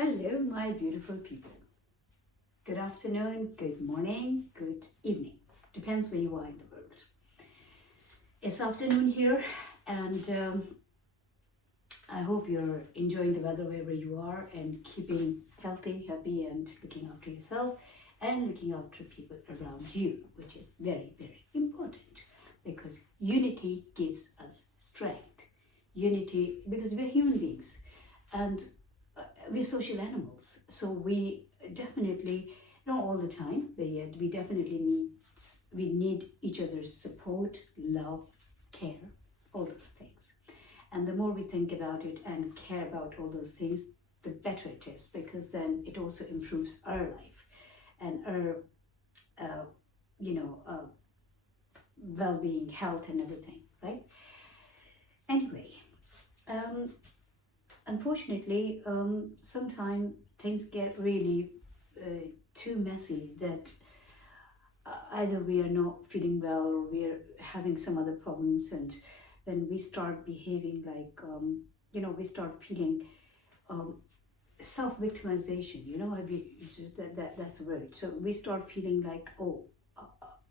Hello, my beautiful people. Good afternoon, good morning, good evening. Depends where you are in the world. It's afternoon here, and I hope you're enjoying the weather wherever you are and keeping healthy, happy, and looking after yourself and looking after people around you, which is very, very important because unity gives us strength. Unity, because we're human beings and we're social animals, so we definitely, not all the time, but yet we definitely need each other's support, love, care, all those things. And the more we think about it and care about all those things, the better it is, because then it also improves our life and our uh, well-being, health, and everything, right? Anyway, um, unfortunately, sometimes things get really too messy that either we are not feeling well or we are having some other problems, and then we start behaving like, we start feeling um, self-victimization. That's the word. So we start feeling like, oh,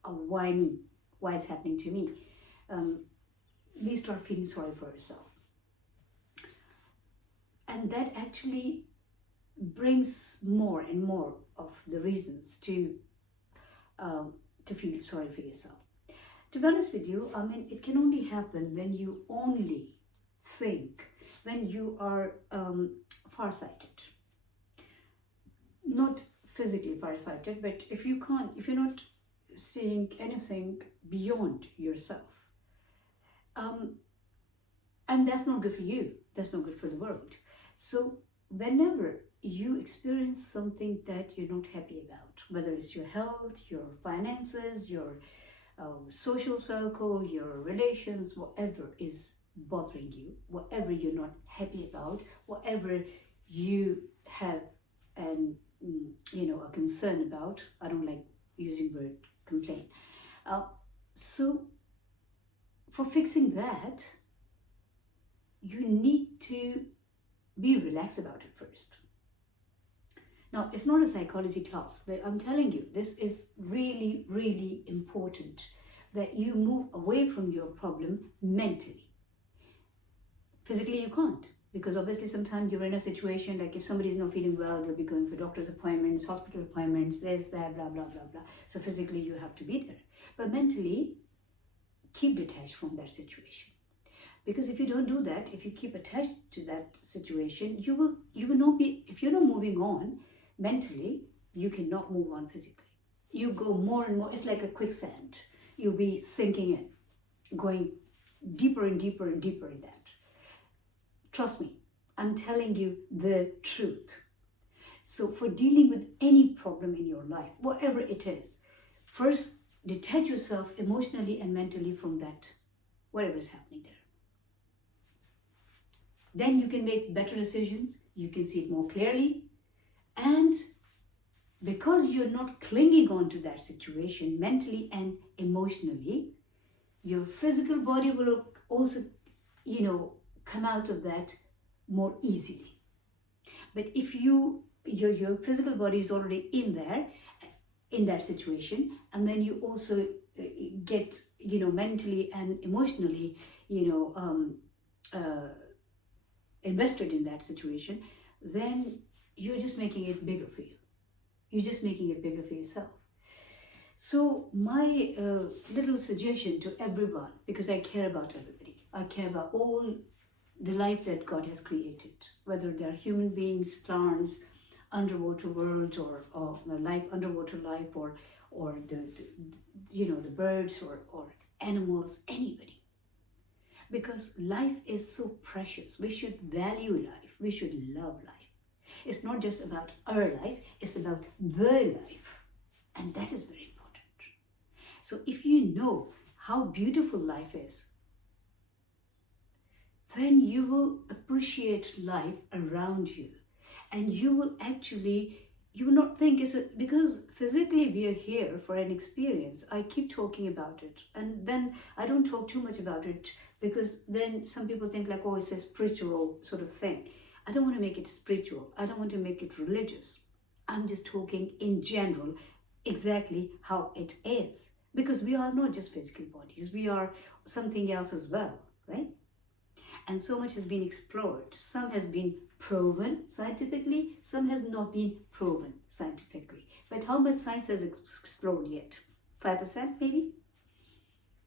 why me? Why it's happening to me? We start feeling sorry for ourselves. And that actually brings more and more of the reasons to feel sorry for yourself. To be honest with you, I mean, it can only happen when you only think, when you are farsighted. Not physically farsighted, but if you're not seeing anything beyond yourself, um, and that's not good for you, that's not good for the world. So whenever you experience something that you're not happy about, whether it's your health, your finances, your social circle, your relations, whatever is bothering you, whatever you're not happy about, whatever you have a concern about. I don't like using word complain. So for fixing that, you need to be relaxed about it first. Now, it's not a psychology class, but I'm telling you, this is really, really important that you move away from your problem mentally. Physically, you can't, because obviously sometimes you're in a situation like if somebody's not feeling well, they'll be going for doctor's appointments, hospital appointments, this, that, blah, blah, blah, blah. So physically, you have to be there. But mentally, keep detached from that situation. Because if you don't do that, if you keep attached to that situation, you will not be, if you're not moving on mentally, you cannot move on physically. You go more and more, it's like a quicksand. You'll be sinking in, going deeper and deeper and deeper in that. Trust me, I'm telling you the truth. So for dealing with any problem in your life, whatever it is, first detach yourself emotionally and mentally from that, whatever is happening there. Then you can make better decisions, you can see it more clearly, and because you're not clinging on to that situation mentally and emotionally, your physical body will also, come out of that more easily. But if your physical body is already in there, in that situation, and then you also get, mentally and emotionally, invested in that situation, then you're just making it bigger for you. You're just making it bigger for yourself. So my little suggestion to everyone, because I care about everybody, I care about all the life that God has created, whether they're human beings, plants, underwater world, or life, underwater life, or the birds or animals, anybody. Because life is so precious. We should value life. We should love life. It's not just about our life, it's about the life. And that is very important. So if you know how beautiful life is, then you will appreciate life around you. And you will not think because physically we are here for an experience. I keep talking about it, and then I don't talk too much about it because then some people think like, oh, it's a spiritual sort of thing. I don't want to make it spiritual. I don't want to make it religious. I'm just talking in general exactly how it is. Because we are not just physical bodies, we are something else as well, right? And so much has been explored. Some has been proven scientifically, some has not been proven scientifically. But how much science has explored yet? 5% maybe?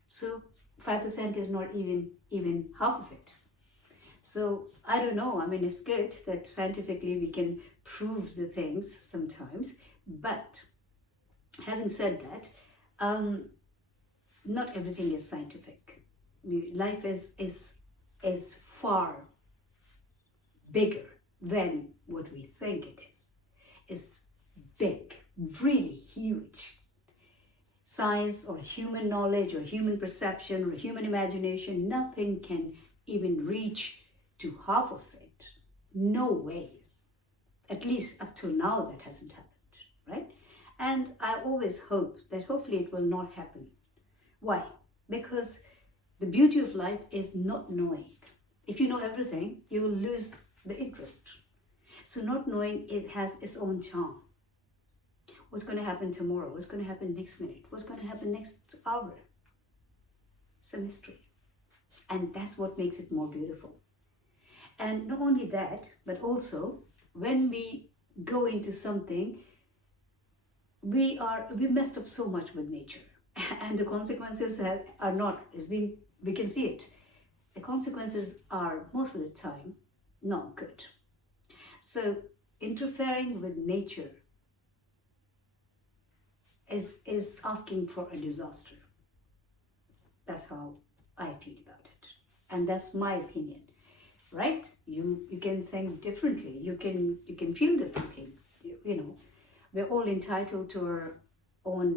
So 5% is not even half of it. So I don't know. I mean, it's good that scientifically we can prove the things sometimes. But having said that, not everything is scientific. Life is far bigger than what we think it is. It's big, really huge. Science or human knowledge or human perception or human imagination, nothing can even reach to half of it. No ways. At least up till now that hasn't happened, right? And I always hope that hopefully it will not happen. Why? Because the beauty of life is not knowing. If you know everything, you will lose the interest. So not knowing, it has its own charm. What's going to happen tomorrow? What's going to happen next minute? What's going to happen next hour? It's a mystery. And that's what makes it more beautiful. And not only that, but also when we go into something, we messed up so much with nature. And the consequences are not, we can see it. The consequences are most of the time not good. So interfering with nature is asking for a disaster. That's how I feel about it. And that's my opinion, right? You can think differently. You can feel differently. You know, we're all entitled to our own,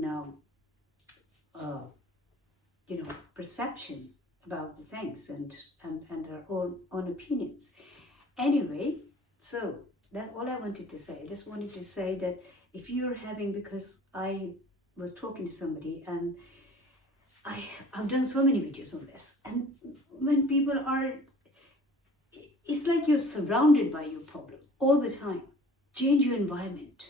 perception about the things and our own opinions. Anyway, so that's all I wanted to say. I just wanted to say that if you're having, because I was talking to somebody and I've done so many videos on this, and when people are, it's like you're surrounded by your problem all the time. Change your environment,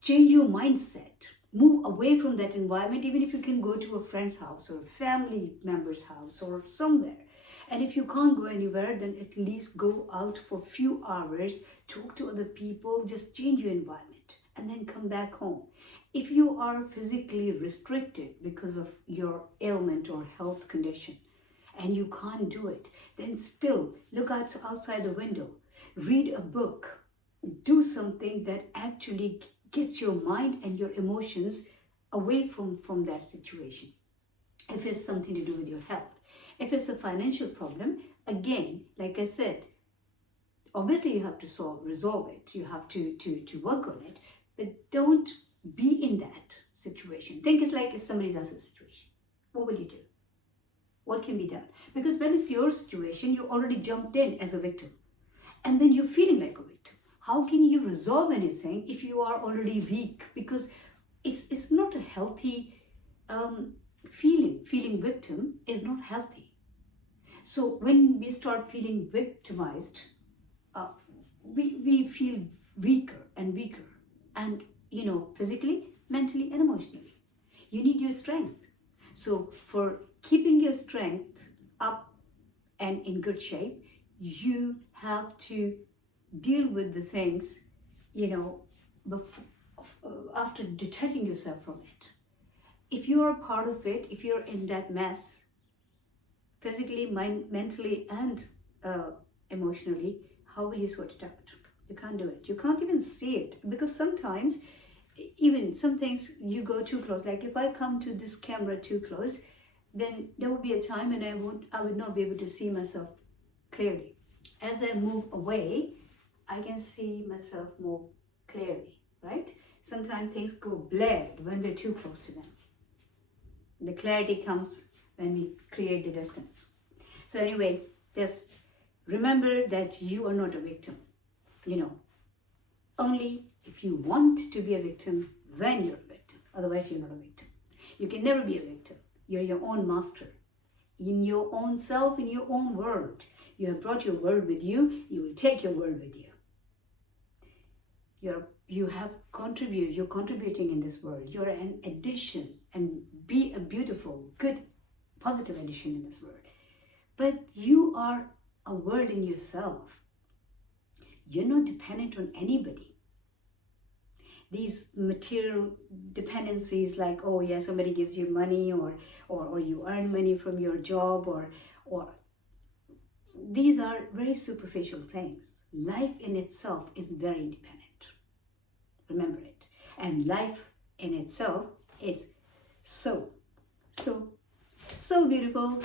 change your mindset, move away from that environment, even if you can go to a friend's house or a family member's house or somewhere. And if you can't go anywhere, then at least go out for a few hours, talk to other people, just change your environment and then come back home. If you are physically restricted because of your ailment or health condition and you can't do it, then still look outside the window, read a book, do something that actually gets your mind and your emotions away from that situation. If it's something to do with your health. If it's a financial problem, again, like I said, obviously you have to resolve it. You have to work on it, but don't be in that situation. Think it's like it's somebody else's situation. What will you do? What can be done? Because when it's your situation, you already jumped in as a victim. And then you're feeling like a victim. How can you resolve anything if you are already weak? Because it's not a healthy feeling. Feeling victim is not healthy. So when we start feeling victimized, we feel weaker and weaker. And, physically, mentally, and emotionally. You need your strength. So for keeping your strength up and in good shape, you have to deal with the things, after detaching yourself from it. If you are part of it, if you're in that mess, physically, mentally, and emotionally, how will you sort it out? You can't do it. You can't even see it, because sometimes, even some things you go too close. Like if I come to this camera too close, then there will be a time when I would not be able to see myself clearly. As I move away, I can see myself more clearly, right? Sometimes things go blurred when we're too close to them. The clarity comes when we create the distance. So anyway, just remember that you are not a victim. Only if you want to be a victim, then you're a victim. Otherwise, you're not a victim. You can never be a victim. You're your own master. in your own self, in your own world. You have brought your world with you, you will take your world with you. You're contributing in this world. You're an addition, and be a beautiful, good, positive addition in this world. But you are a world in yourself. You're not dependent on anybody. These material dependencies, like, oh yeah, somebody gives you money, or you earn money from your job, or these are very superficial things. Life in itself is very independent. Remember it. And life in itself is so beautiful.